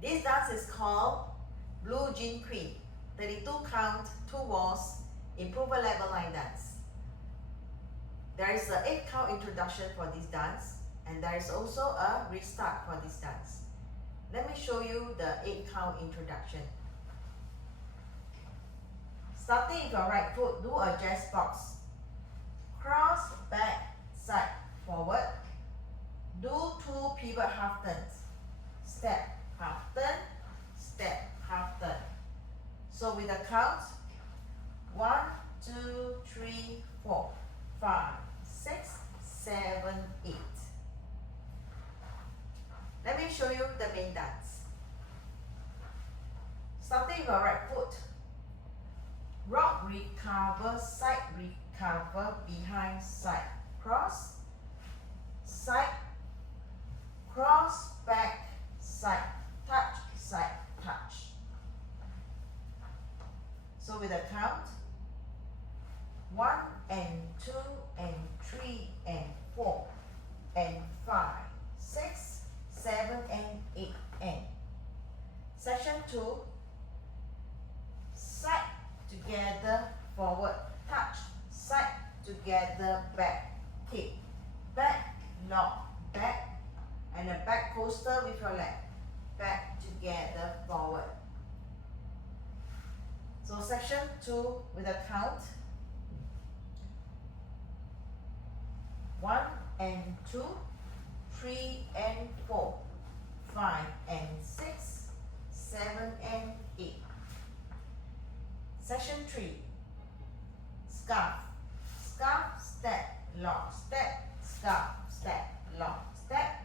This dance is called Blue Jean Queen, 32 count, 2 walls, improver level line dance. There is an 8 count introduction for this dance, and there is also a restart for this dance. Let me show you the 8 count introduction. Starting with your right foot, do a jazz box. Cross, back, side, forward. Do 2 pivot half turns. Step, half turn, step, half turn. So with the count, 1, 2, 3, 4, 5, 6, 7, 8. Let me show you the main dance. Starting with your right foot, rock, recover, side, recover, behind, side, cross, side, cross, back, side, touch. So with a count, 1 and 2 and 3 and 4 and 5, 6, 7 and 8 and. Section 2, side together, forward, touch, side together, back, kick, back, lock, back, and a back coaster with your leg, back together, forward. So section 2 with a count, 1 and 2, 3 and 4, 5 and 6, 7 and 8. Section 3, scarf, scarf, step, lock, step, scarf, step, lock, step.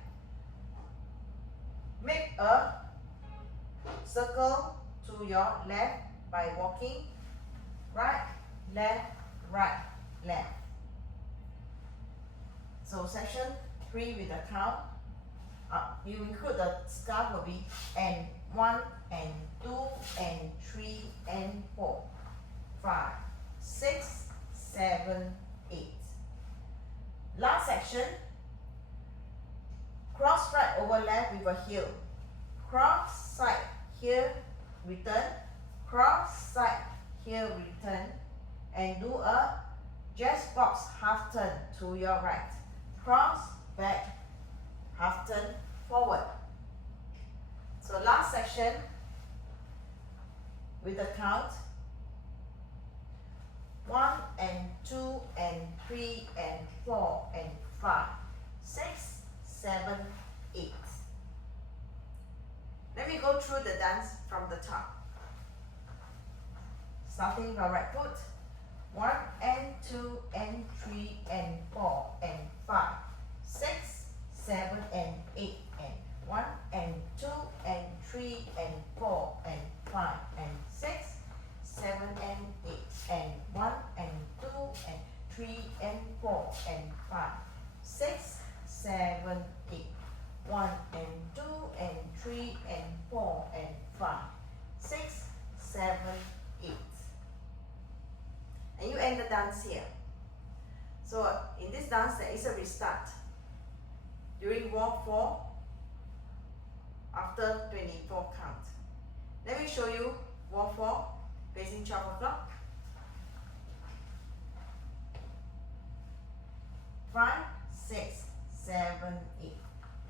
Make a circle to your left by walking right, left, right, left. So section 3 with the count, you include the scarf will be and 1 and 2 and 3 and 4, 5, 6, 7, 8. Last section, cross right over left with a heel. Cross side, here, return. Cross side, here, return. And do a jazz box half turn to your right. Cross, back, half turn, forward. So last section with the count, 1 and 2 and 3 and 4 and 5, 6, 7, 8. Let me go through the dance from the top. Starting with your right foot, 1 and 2 and 3 and 4 and 5, 6, 7 and 8 and 1 and 2 and 3 and 4 and 5 and 6, 7 and 8 and 1 and 2 and 3 and 4 and 5, 6, 7, 8, 1 and 2 and 3 and 4 and 5, 6, 7, 8. And you end the dance here. So in this dance there is a restart. During walk 4, after 24 count. Let me show you walk 4, facing 12 o'clock. 5, 6, 7, 8.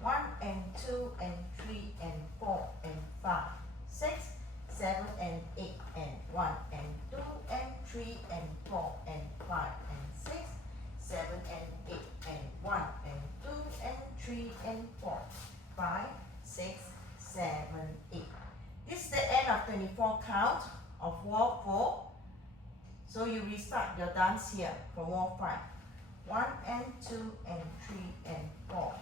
1 and 2 and 3 and 4 and 5, 6, 7 and 8 and 1 and 2 and 3 and 4 and 5 and 6, 7 and 8 and 1 and 2 and 3 and 4, 5, 6, 7, 8. This is the end of 24 count of wall 4. So you restart your dance here from wall 5. 1 and 2 and 3 and 4.